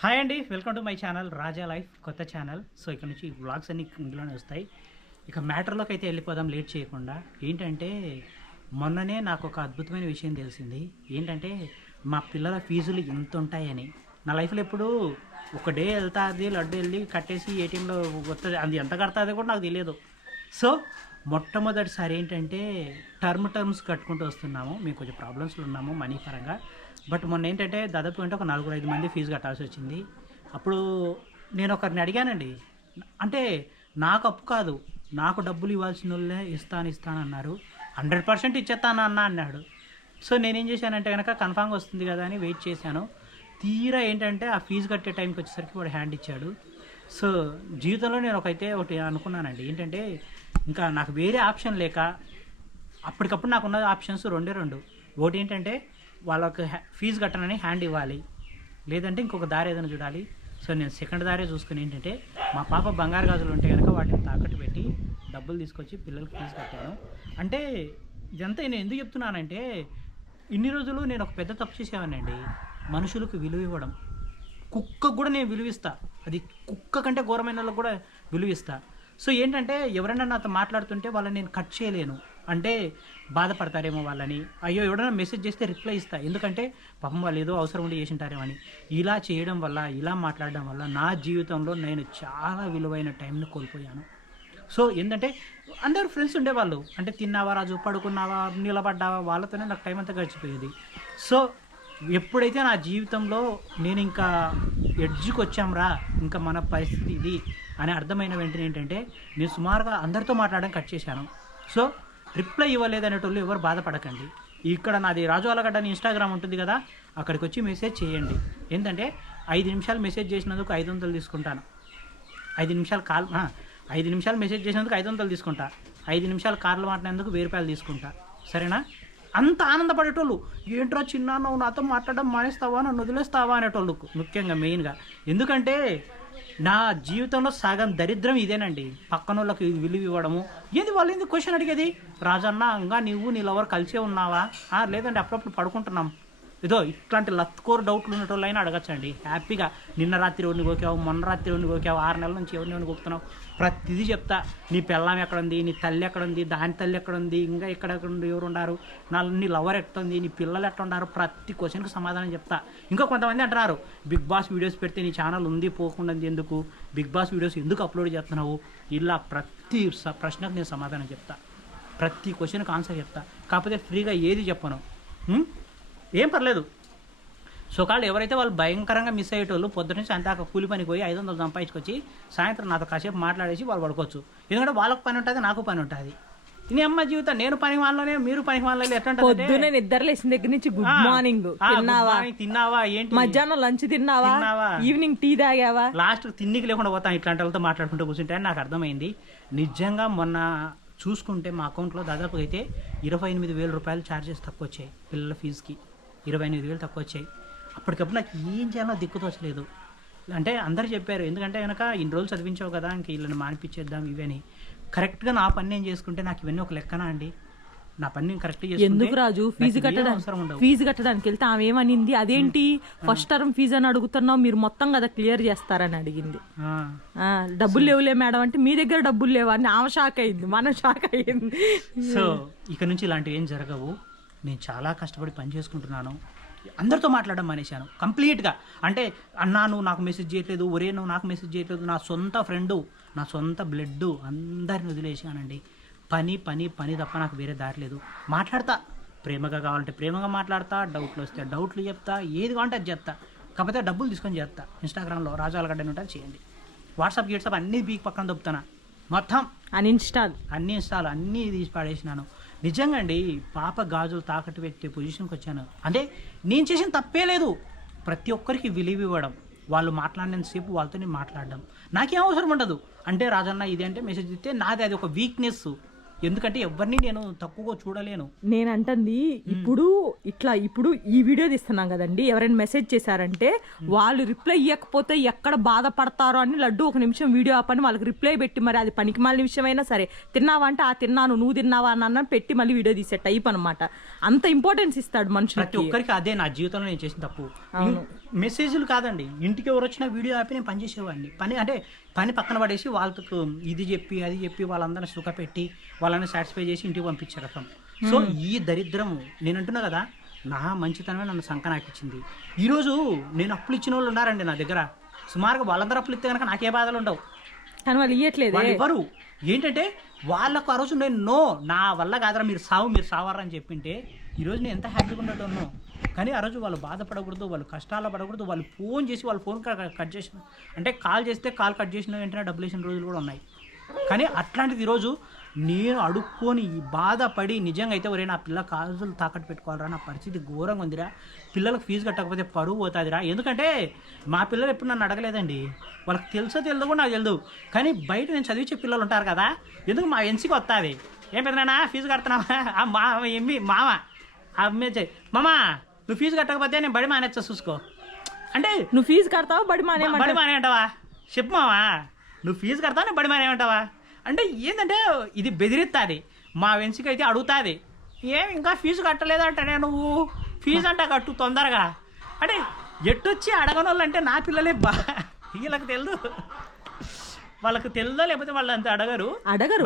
Hi అండి welcome to my channel Raja life కొత్త channel so ఇక్కడ నుంచి వ్లాగ్స్ అన్ని ఇందులోనే వస్తాయి. ఇక మ్యాటర్లోకి అయితే వెళ్ళిపోదాం లేట్ చేయకుండా. ఏంటంటే మొన్ననే నాకు ఒక అద్భుతమైన విషయం తెలిసింది. ఏంటంటే మా పిల్లల ఫీజులు ఎంత ఉంటాయని. నా లైఫ్లో ఎప్పుడు ఒక డే వెళ్తాది లడ్డు వెళ్ళి కట్టేసి ఏటీఎంలో వస్తుంది అది ఎంత కడతాదో కూడా నాకు తెలియదు. సో మొట్టమొదటిసారి ఏంటంటే టర్మ్ టర్మ్స్ కట్టుకుంటూ వస్తున్నాము. మేము కొంచెం ప్రాబ్లమ్స్లో ఉన్నాము మనీ పరంగా. బట్ మొన్న ఏంటంటే దాదాపు అంటే ఒక నలుగురు ఐదు మంది ఫీజు కట్టాల్సి వచ్చింది అప్పుడు నేను ఒకరిని అడిగానండి అంటే నాకు అప్పు కాదు నాకు డబ్బులు ఇవ్వాల్సిన వాళ్ళే ఇస్తాను ఇస్తాను అన్నారు. హండ్రెడ్ పర్సెంట్ ఇచ్చేస్తాను అన్న అన్నాడు. సో నేనేం చేశానంటే కనుక కన్ఫామ్గా వస్తుంది కదా అని వెయిట్ చేశాను. తీరా ఏంటంటే ఆ ఫీజు కట్టే టైంకి వచ్చేసరికి వాడు హ్యాండ్ ఇచ్చాడు. సో జీవితంలో నేను ఒకైతే ఒకటి అనుకున్నానండి ఏంటంటే ఇంకా నాకు వేరే ఆప్షన్ లేక అప్పటికప్పుడు నాకున్న ఆప్షన్స్ రెండే రెండు. ఒకటి ఏంటంటే వాళ్ళకి హ్యా- ఫీజు కట్టనని హ్యాండ్ ఇవ్వాలి. లేదంటే ఇంకొక దారి ఏదైనా చూడాలి. సో నేను సెకండ్ దారే చూసుకుని ఏంటంటే మా పాప బంగారు గాజులు ఉంటే కనుక వాటిని తాకట్టు పెట్టి డబ్బులు తీసుకొచ్చి పిల్లలకి ఫీజు కట్టాను. అంటే ఇదంతా నేను ఎందుకు చెప్తున్నానంటే ఇన్ని రోజులు నేను ఒక పెద్ద తప్పు చేసేవానండి మనుషులకు విలువ ఇవ్వడం. కుక్కకు కూడా నేను విలువిస్తా అది కుక్క కంటే ఘోరమైన వాళ్ళకు కూడా విలువిస్తా సో ఏంటంటే ఎవరైనా నాతో మాట్లాడుతుంటే వాళ్ళని నేను కట్ చేయలేను. అంటే బాధపడతారేమో వాళ్ళని. అయ్యో ఎవడన్నా మెసేజ్ చేస్తే రిప్లై ఇస్తా. ఎందుకంటే పాపం వాళ్ళు ఏదో అవసరం ఉండి చేసింటారేమో అని ఇలా చేయడం వల్ల ఇలా మాట్లాడడం వల్ల నా జీవితంలో నేను చాలా విలువైన టైంను కోల్పోయాను. సో ఏంటంటే అందరు ఫ్రెండ్స్ ఉండేవాళ్ళు. అంటే తిన్నావా రాజు పడుకున్నావా నిలబడ్డావా వాళ్ళతోనే నాకు టైం అంతా గడిచిపోయేది. సో ఎప్పుడైతే నా జీవితంలో నేను ఇంకా ఎడ్జ్కి వచ్చాంరా ఇంకా మన పరిస్థితి ఇది అని అర్థమైన వెంటనే ఏంటంటే నేను సుమారుగా అందరితో మాట్లాడడం కట్ చేశాను. సో రిప్లై ఇవ్వలేదనేటోళ్ళు ఎవరు బాధపడకండి. ఇక్కడ నాది రాజు అలగడ్డ అని ఇన్స్టాగ్రామ్ ఉంటుంది కదా అక్కడికి వచ్చి మెసేజ్ చేయండి. ఏంటంటే ఐదు నిమిషాలు మెసేజ్ చేసినందుకు ఐదు వందలు తీసుకుంటాను. ఐదు నిమిషాలు కాల్ ఐదు నిమిషాలు మెసేజ్ చేసినందుకు ఐదు వందలు తీసుకుంటా. ఐదు నిమిషాలు కార్లు మాట్లాడినందుకు వెయ్యి రూపాయలు తీసుకుంటా. సరేనా? అంత ఆనందపడేటోళ్ళు ఏంట్రా చిన్న నువ్వు నాతో మాట్లాడడం మానేస్తావా నన్ను వదిలేస్తావా? అనేటోళ్ళు ముఖ్యంగా మెయిన్గా ఎందుకంటే నా జీవితంలో సగం దరిద్రం ఇదేనండి. పక్కన వాళ్ళకి విలువ ఇవ్వడము. ఏంది వాళ్ళు ఎందుకు క్వశ్చన్ అడిగేది? రాజన్న ఇంకా నువ్వు నీ లవర్ కలిసే ఉన్నావా? లేదండి లేదంటే అప్పుడప్పుడు పడుకుంటున్నాం. ఏదో ఇట్లాంటి లత్కోర్ డౌట్లు ఉన్నటోళ్ళు అయినా అడగచ్చండి. హ్యాపీగా నిన్న రాత్రి ఎవరిని గోకావు మొన్న రాత్రి ఎవరిని గోకావు ఆరు నెలల నుంచి ఎవరిని ఎవరిని గోకుతున్నావు ప్రతిదీ చెప్తా. నీ పెళ్ళాం ఎక్కడ ఉంది నీ తల్లి ఎక్కడ ఉంది దాని తల్లి ఎక్కడ ఉంది ఇంకా ఎక్కడ ఎవరు ఉన్నారు నా నీ లవర్ ఎట్టుంది నీ పిల్లలు ఎట్లా ఉన్నారు ప్రతి క్వశ్చన్కి సమాధానం చెప్తా. ఇంకా కొంతమంది అంటున్నారు బిగ్ బాస్ వీడియోస్ పెడితే నీ ఛానల్ ఉంది పోకుండా ఎందుకు? బిగ్ బాస్ వీడియోస్ ఎందుకు అప్లోడ్ చేస్తున్నావు? ఇలా ప్రతి స- ప్రశ్నకు నేను సమాధానం చెప్తా. ప్రతి క్వశ్చన్కి ఆన్సర్ చెప్తా. కాకపోతే ఫ్రీగా ఏది చెప్పను. ఏం పర్లేదు. సో కాళ్ళు ఎవరైతే వాళ్ళు భయంకరంగా మిస్ అయ్యేటోళ్ళు పొద్దున నుంచి అంతా కూలి పనికి పోయి ఐదు వందలు సంపాదించుకొచ్చి సాయంత్రం నాతో కాసేపు మాట్లాడేసి వాళ్ళు పడుకోవచ్చు. ఎందుకంటే వాళ్ళకు పని ఉంటుంది నాకు పని ఉంటుంది. నీ అమ్మ జీవితం నేను పని వాళ్ళనే మీరు పని వాళ్ళని ఎట్లా పొద్దున నిద్ర లేచిన దగ్గర నుంచి గుడ్ మార్నింగ్ తిన్నావా? తిన్నావా? ఏంటి? మధ్యాహ్నం లంచ్ తిన్నావా? ఈవినింగ్ టీ తాగావా? లాస్ట్ తిన్నికి లేకుండా పోతాం ఇట్లాంటి వాళ్ళతో మాట్లాడుకుంటూ కూర్చుంటే నాకు అర్థమైంది. నిజంగా మొన్న చూసుకుంటే మా అకౌంట్లో దాదాపు అయితే ఇరవై ఎనిమిది వేల రూపాయలు ఛార్జెస్ తక్కువ వచ్చాయి పిల్లల ఫీజుకి ఇరవై ఎనిమిది వేలు తక్కువ వచ్చాయి అప్పటికప్పుడు నాకు ఏం చేయాలో దిక్కుతోచలేదు అంటే అందరు చెప్పారు ఎందుకంటే కనుక ఇన్ని రోజులు చదివించావు కదా ఇంక వీళ్ళని మానిపించేద్దాం ఇవని. కరెక్ట్గా నా పని నేను చేసుకుంటే నాకు ఇవన్నీ ఒక లెక్కనా అండి? నా పని నేను కరెక్ట్ ఎందుకు రాజు? ఫీజు అవసరం కట్టడానికి ఉండవు. ఫీజు కట్టడానికి వెళ్తే ఆమె ఏమనింది? అదేంటి? ఫస్ట్ టర్మ్ ఫీజు అని అడుగుతున్నావు మీరు మొత్తం కదా క్లియర్ చేస్తారని అడిగింది. డబ్బులు లేవులే మేడం అంటే మీ దగ్గర డబ్బులు లేవా? అని ఆమె షాక్ అయింది మనం షాక్ అయ్యింది సో ఇక నుంచి ఇలాంటివి ఏం జరగవు. నేను చాలా కష్టపడి పని చేసుకుంటున్నాను. అందరితో మాట్లాడడం మానేశాను. కంప్లీట్గా. అంటే అన్నా నువ్వు నాకు మెసేజ్ చేయట్లేదు. ఒరే నువ్వు నాకు మెసేజ్ చేయట్లేదు. నా సొంత ఫ్రెండు నా సొంత బ్లడ్ అందరిని వదిలేసానండి పని పని పని తప్ప నాకు వేరే దారి లేదు. మాట్లాడతా. ప్రేమగా కావాలంటే ప్రేమగా మాట్లాడతా. డౌట్లు వస్తే డౌట్లు చెప్తా. ఏది కావాలంటే అది చేస్తా. కాకపోతే డబ్బులు తీసుకొని చేస్తా. ఇన్స్టాగ్రామ్లో రాజాలగడ్డ ఉంటుంది చేయండి. వాట్సాప్ గిట్సాప్ అన్నీ బీక్ పక్కన దొప్పుతానా మొత్తం అన్ఇన్స్టాల్. అన్ని ఇష్టాలు అన్నీ తీసి పడేసినాను. నిజంగా అండి పాప గాజులు తాకట్టు పెట్టే పొజిషన్కి వచ్చాను. అంటే నేను చేసిన తప్పే లేదు. ప్రతి ఒక్కరికి విలువ ఇవ్వడం వాళ్ళు మాట్లాడినంతసేపు వాళ్ళతో నేను మాట్లాడడం. నాకేం అవసరం ఉండదు. అంటే రాజన్న ఇది అంటే మెసేజ్ ఇస్తే నాది అది ఒక వీక్నెస్ ఎందుకంటే ఎవరిని నేను తక్కువగా చూడలేను. నేను అంటుంది ఇప్పుడు ఇట్లా ఇప్పుడు ఈ వీడియో తీస్తున్నాం కదండి ఎవరైనా మెసేజ్ చేశారంటే వాళ్ళు రిప్లై ఇవ్వకపోతే ఎక్కడ బాధపడతారో అని లడ్డు ఒక నిమిషం వీడియో ఆపని వాళ్ళకి రిప్లై పెట్టి మరి అది పనికి మాలిన విషయమైనా సరే తిన్నావా అంటే ఆ తిన్నాను నువ్వు తిన్నావా అని అన్న పెట్టి మళ్ళీ వీడియో తీసే టైప్ అనమాట అంత ఇంపార్టెన్స్ ఇస్తాడు ప్రతి మనుషులకి ఒక్కరికి అదే నా జీవితంలో నేను చేసిన తప్పు. మెసేజ్లు కాదండి ఇంటికి ఎవరు వచ్చినా వీడియో ఆపి నేను పని చేసేవాడిని. పని అంటే పని పక్కన పడేసి వాళ్ళకు ఇది చెప్పి అది చెప్పి వాళ్ళందరినీ సుఖ పెట్టి వాళ్ళని సాటిస్ఫై చేసి ఇంటికి పంపించే రకం సో ఈ దరిద్రం నేను అంటున్నా కదా నా మంచితనమే నన్ను సంక నాకు ఇచ్చింది ఈరోజు నేను అప్పులు ఇచ్చిన వాళ్ళు ఉన్నారండి నా దగ్గర. సుమారుగా వాళ్ళందరూ అప్పులు ఇస్తే కనుక నాకే బాధలు ఉండవు. కానీ వాళ్ళు వాళ్ళు ఇవ్వరు. ఏంటంటే వాళ్ళకు ఆ రోజు నేను నో నా వల్ల కాదరా మీరు సావు మీరు సావరా అని చెప్పింటే ఈరోజు నేను ఎంత హ్యాపీగా ఉన్నట్టు కానీ ఆ రోజు వాళ్ళు బాధపడకూడదు వాళ్ళు కష్టాలు పడకూడదు వాళ్ళు ఫోన్ చేసి వాళ్ళు ఫోన్ కట్ చేసిన అంటే కాల్ చేస్తే కాల్ కట్ చేసిన వెంటనే డబ్బులు వేసిన రోజులు కూడా ఉన్నాయి. కానీ అట్లాంటిది ఈరోజు నేను అడుక్కొని ఈ బాధపడి నిజంగా అయితే ఒరే నా పిల్ల కాజులు తాకట్టు పెట్టుకోవాలరా నా పరిస్థితి ఘోరంగా ఉందిరా పిల్లలకు ఫీజు కట్టకపోతే పరువు పోతుందిరా. ఎందుకంటే మా పిల్లలు ఎప్పుడు నన్ను అడగలేదండి. వాళ్ళకి తెలుసో తెలియదు కూడా నాకు తెలియదు కానీ బయట నేను చదివించే పిల్లలు ఉంటారు కదా ఎందుకు మా ఎన్సీకి వస్తుంది ఏం పెద్దనా ఫీజు కడుతున్నావా? ఆ మా ఎమ్మి మామ అమ్మే మామా నువ్వు ఫీజు కట్టకపోతే నేను బడి మానేచ్చా చూసుకో. అంటే నువ్వు ఫీజు కడతావా బడి మానేమంటే బడి మానేమంటావా? చెప్పు మావా. నువ్వు ఫీజు కడతావు నేను బడి మానేమంటావా అంటే ఏంటంటే ఇది బెదిరిస్తుంది మా వెన్సికి అయితే అడుగుతుంది. ఏం ఇంకా ఫీజు కట్టలేదంటనే నువ్వు? ఫీజు అంట కట్టు తొందరగా. అంటే ఎట్టొచ్చి అడగని వాళ్ళు అంటే నా పిల్లలే బా వీళ్ళకి తెలియదు వాళ్ళకి తెలియదో లేకపోతే వాళ్ళు అంత అడగరు అడగరు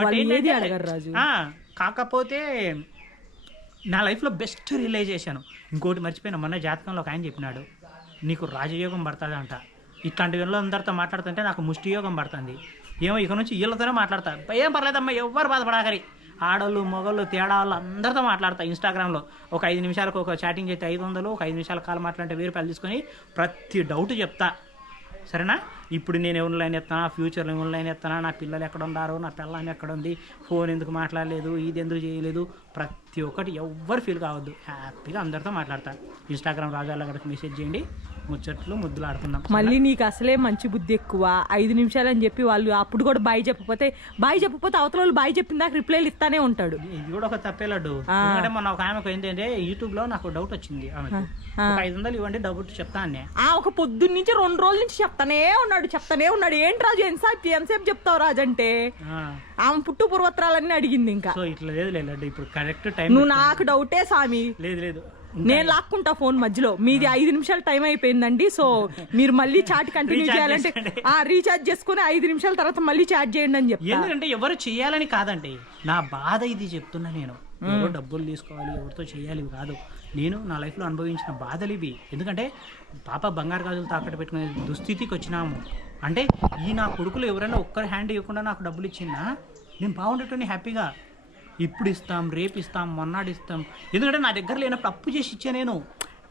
కాకపోతే నా లైఫ్లో బెస్ట్ రియలైజేషన్ ఇంకోటి మర్చిపోయిన. మొన్న జాతకంలో ఒక ఆయన చెప్పినాడు నీకు రాజయోగం పడుతుంది అంట ఇట్లాంటి వీళ్ళందరితో మాట్లాడుతుంటే నాకు ముష్టి యోగం పడుతుంది. ఏమో ఇక నుంచి వీళ్ళతోనే మాట్లాడతా. ఏం పర్లేదమ్మా ఎవ్వరు బాధపడాకరి. ఆడోళ్ళు మొగళ్ళు తేడా వాళ్ళు అందరితో మాట్లాడతా ఇన్స్టాగ్రామ్లో. ఒక ఐదు నిమిషాలకు ఒక చాటింగ్ చేస్తే ఐదు వందలు ఒక ఐదు నిమిషాల కాలం మాట్లాడితే వేరు రూపాయలు తీసుకొని ప్రతి డౌట్ చెప్తా. సరేనా? ఇప్పుడు నేను ఎవరి లైన్ ఎత్తానా? ఫ్యూచర్లో ఎవరి లైన్ ఎత్తానా? నా పిల్లలు ఎక్కడ ఉన్నారు? నా పిల్లని ఎక్కడ ఉంది? ఫోన్ ఎందుకు మాట్లాడలేదు? ఇది ఎందుకు చేయలేదు? ప్రతి ఒక్కటి ఎవ్వరు ఫీల్ కావద్దు. హ్యాపీగా అందరితో మాట్లాడతా. ఇన్స్టాగ్రామ్ రాజాల గడికి మెసేజ్ చేయండి. ముచ్చట్లు ముద్దులు ఆడుకుందాం మళ్ళీ నీకు అసలే మంచి బుద్ధి ఎక్కువ. ఐదు నిమిషాలు అని చెప్పి వాళ్ళు అప్పుడు కూడా బాయ్ చెప్పకపోతే బాయ్ చెప్పకపోతే అవతల వాళ్ళు బాయ్ చెప్పిన దాకా రిప్లైలు ఇస్తానే ఉంటాడు. ఇది కూడా ఒక తప్పే లడ్డు. ఎందుకంటే మొన్న ఒక ఆమెకు ఏంటంటే యూట్యూబ్లో నాకు డౌట్ వచ్చింది ఆమెకు. ఒక ఐదు వందలు ఇవ్వండి డౌట్ చెప్తా అన్నే. ఆ ఒక పొద్దున్న నుంచి రెండు రోజుల నుంచి చెప్తానే ఉన్నాడు చెప్తానే ఉన్నాడు. ఏంటి రాజు ఎంతసేపు ఎంతసేపు చెప్తావు రాజు? అంటే ఆమె పుట్టు పూర్వత్రాలన్నీ అడిగింది ఇంకా. సో ఇట్లా లేదు లేదు ఇప్పుడు కరెక్ట్ టైం నువ్వు నాకు డౌటే సామి లేదు లేదు. నేను లాక్కుంటా ఫోన్ మధ్యలో. మీది ఐదు నిమిషాలు టైం అయిపోయిందండి. సో మీరు మళ్ళీ చాట్ కంటిన్యూ చేయాలంటే. ఆ రీఛార్జ్ చేసుకుని ఐదు నిమిషాల తర్వాత మళ్ళీ చాట్ చేయండి అని చెప్తా. ఎందుకంటే ఎవరు చేయాలని కాదండి. నా బాధ ఇది చెప్తున్నా నేను. ఎవరో డబ్బులు తీసుకోవాలి ఎవరితో చేయాలి ఇవి కాదు. నేను నా లైఫ్లో అనుభవించిన బాధలు ఇవి. ఎందుకంటే పాప బంగారు గాజులు తాకట్టు పెట్టుకునే దుస్థితికి వచ్చినాము. అంటే ఈ నా కొడుకులు ఎవరైనా ఒక్కరి హ్యాండ్ ఇవ్వకుండా నాకు డబ్బులు ఇచ్చినా నేను బాగుండేటని హ్యాపీగా. ఇప్పుడు ఇస్తాం రేపు ఇస్తాం మొన్నాడు ఇస్తాం ఎందుకంటే నా దగ్గర లేనప్పుడు అప్పు చేసి ఇచ్చా నేను.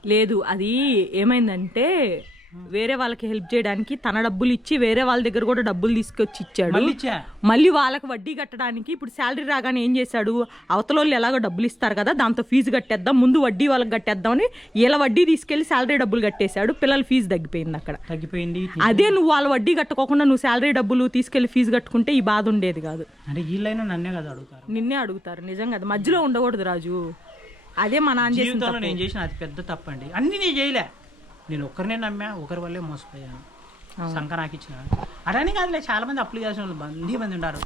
లేదు అది ఏమైందంటే వేరే వాళ్ళకి హెల్ప్ చేయడానికి తన డబ్బులు ఇచ్చి వేరే వాళ్ళ దగ్గర కూడా డబ్బులు తీసుకొచ్చి ఇచ్చాడు. మళ్ళీ ఇచ్చా? మళ్ళీ వాళ్ళకి వడ్డీ కట్టడానికి ఇప్పుడు శాలరీ రాగానే ఏం చేశాడు? అవతల వాళ్ళు ఎలాగో డబ్బులు ఇస్తారు కదా దాంతో ఫీజు కట్టేద్దాం ముందు వడ్డీ వాళ్ళకి కట్టేద్దామని ఇలా వడ్డీ తీసుకెళ్ళి శాలరీ డబ్బులు కట్టేశాడు. పిల్లల ఫీజు తగ్గిపోయింది అక్కడ. తగ్గిపోయింది. అదే నువ్వు వాళ్ళ వడ్డీ కట్టుకోకుండా నువ్వు శాలరీ డబ్బులు తీసుకెళ్ళి ఫీజు కట్టుకుంటే ఈ బాధ ఉండేది కాదు. అంటే వీళ్ళైనా నన్నే కదా అడుగుతారు? నిన్నే అడుగుతారు నిజంగా అది మధ్యలో ఉండకూడదు రాజు. అదే మా నాన్న చేసిన. నేను చేసిన అతి పెద్ద తప్పండి. అన్ని నేను చేయలే. నేను ఒక్కరినే నమ్మా ఒకరి వల్లే మోసపోయాను. సంక నాకు ఇచ్చిన అలానే కాదులే చాలా మంది అప్పులు చేసిన వాళ్ళు బందీ మంది ఉన్నారు.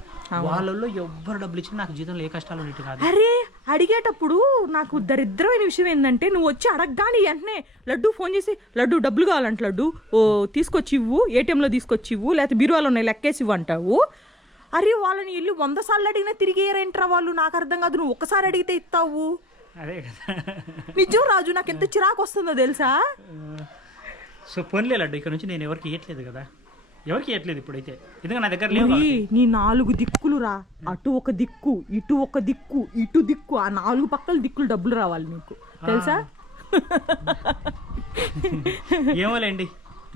వాళ్ళల్లో ఎవ్వరు డబ్బులు ఇచ్చినా నాకు జీవితంలో ఏ కష్టాలు ఉండేవి కాదు. అరే అడిగేటప్పుడు నాకు దరిద్రమైన విషయం ఏంటంటే నువ్వు వచ్చి అడగగానే వెంటనే లడ్డు ఫోన్ చేసి లడ్డు డబ్బులు కావాలంట లడ్డు. ఓ తీసుకొచ్చి ఇవ్వు ఏటీఎంలో తీసుకొచ్చి ఇవ్వు లేకపోతే బీరువాలో ఉన్నాయి లెక్కేసి ఇవ్వు అంటావు. అరే వాళ్ళని ఇల్లు వంద సార్లు అడిగినా తిరిగి ఏరేంట్రా వాళ్ళు? నాకు అర్థం కాదు నువ్వు ఒక్కసారి అడిగితే ఇస్తావు. అదే కదా. నిజం రాజు నాకు ఎంత చిరాకు వస్తుందో తెలుసా? సో పోన్లే లడ్డు ఇక్కడ నుంచి నేను ఎవరికి ఇవ్వట్లేదు కదా. ఎవరికి ఇవ్వట్లేదు ఇప్పుడైతే? ఎందుకంటే నా దగ్గర లేవు నీ నాలుగు దిక్కులు రా. అటు ఒక దిక్కు ఇటు ఒక దిక్కు ఇటు దిక్కు ఆ నాలుగు పక్కల దిక్కులు డబ్బులు రావాలి నీకు. తెలుసా? ఏమోలేండి.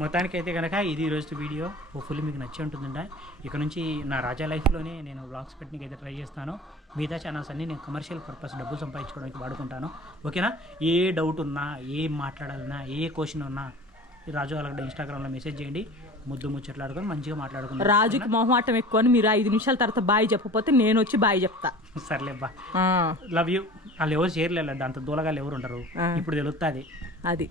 మొత్తానికి అయితే కనుక ఇది ఈరోజు వీడియో. హోప్ఫుల్లీ మీకు నచ్చి ఉంటుందంట ఇక నుంచి నా రాజా లైఫ్లోనే నేను వ్లాగ్స్ పెట్టడానికి అయితే ట్రై చేస్తాను. మిగతా ఛానల్స్ అన్ని నేను కమర్షియల్ పర్పస్ డబ్బులు సంపాదించుకోవడానికి వాడుకుంటాను. ఓకేనా ఏ డౌట్ ఉన్నా ఏం మాట్లాడాలన్నా ఏ క్వశ్చన్ ఉన్నా రాజు వాళ్ళకి ఇన్స్టాగ్రామ్లో మెసేజ్ చేయండి. ముద్దు ముచ్చట్లాడుకొని మంచిగా మాట్లాడుకుందాం. రాజుకి మొహమాటం ఎక్కువ అని మీరు ఐదు నిమిషాల తర్వాత బాయ్ చెప్పకపోతే నేను వచ్చి బాయ్ చెప్తా. సర్లే బా లవ్ యూ వాళ్ళు ఎవరు చేయలేరు అంత దూలగా ఎవరు ఉండరు. ఇప్పుడు తెలుస్తుంది అది.